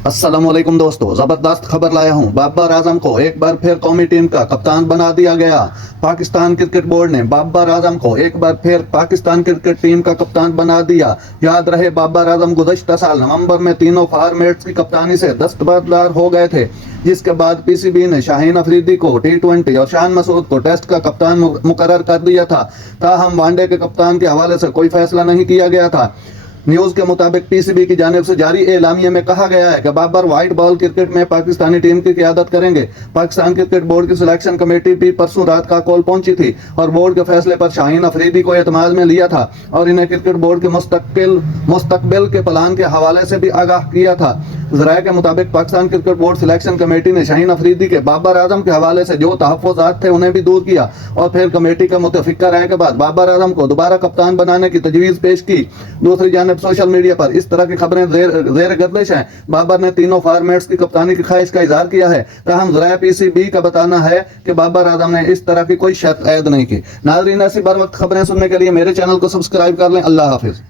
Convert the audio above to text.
अस्सलामुअलैकुम दोस्तों, जबरदस्त खबर लाया हूं। बाबर आजम को एक बार फिर कौमी टीम का कप्तान बना दिया गया। पाकिस्तान क्रिकेट बोर्ड ने बाबर आजम को एक बार फिर पाकिस्तान क्रिकेट टीम का कप्तान बना दिया। याद रहे, बाबर आजम गुज़श्ता साल नवंबर में तीनों फॉर्मेट्स की कप्तानी से दस्तबरदार हो गए थे, जिसके बाद पीसीबी ने शाहीन अफरीदी को T20 और शान मसूद को टेस्ट का कप्तान मुकर्रर कर दिया था। ताहम वनडे के कप्तान के हवाले से कोई फैसला नहीं किया गया था। न्यूज के मुताबिक पीसीबी की जानिब से जारी एलामिया में कहा गया है कि बाबर व्हाइट बॉल क्रिकेट में पाकिस्तानी टीम की क़ियादत करेंगे। पाकिस्तान क्रिकेट बोर्ड की सिलेक्शन कमेटी भी परसों रात काकोल पहुंची थी और बोर्ड के फैसले पर शाहीन अफरीदी को एतमाद में लिया था और इन्हें क्रिकेट बोर्ड के मुस्तकबिल के प्लान के हवाले से भी आगाह किया था। ज़राए के मुताबिक Pakistan cricket board selection committee ने शाहीन अफरीदी के बाबर आजम के हवाले से जो तहफ़्फ़ुज़ात थे उन्हें भी दूर किया और फिर कमेटी के मुतफ़िक़ा राय के बाद बाबर आजम को दोबारा कप्तान बनाने की तजवीज़ पेश की। दूसरी जानिब सोशल मीडिया पर इस तरह की खबरें ज़ेर गर्दिश हैं। बाबर ने तीनों फॉर्मेट्स की कप्तानी की ख्वाहिश का इजहार किया है। ताहम ज़राए पीसीबी का बताना है कि बाबर आजम ने इस तरह की कोई शर्त ऐद नहीं की। नाज़रीन, ऐसी बर वक्त खबरें सुनने के लिए मेरे चैनल को सब्सक्राइब कर लें। अल्लाह हाफिज़।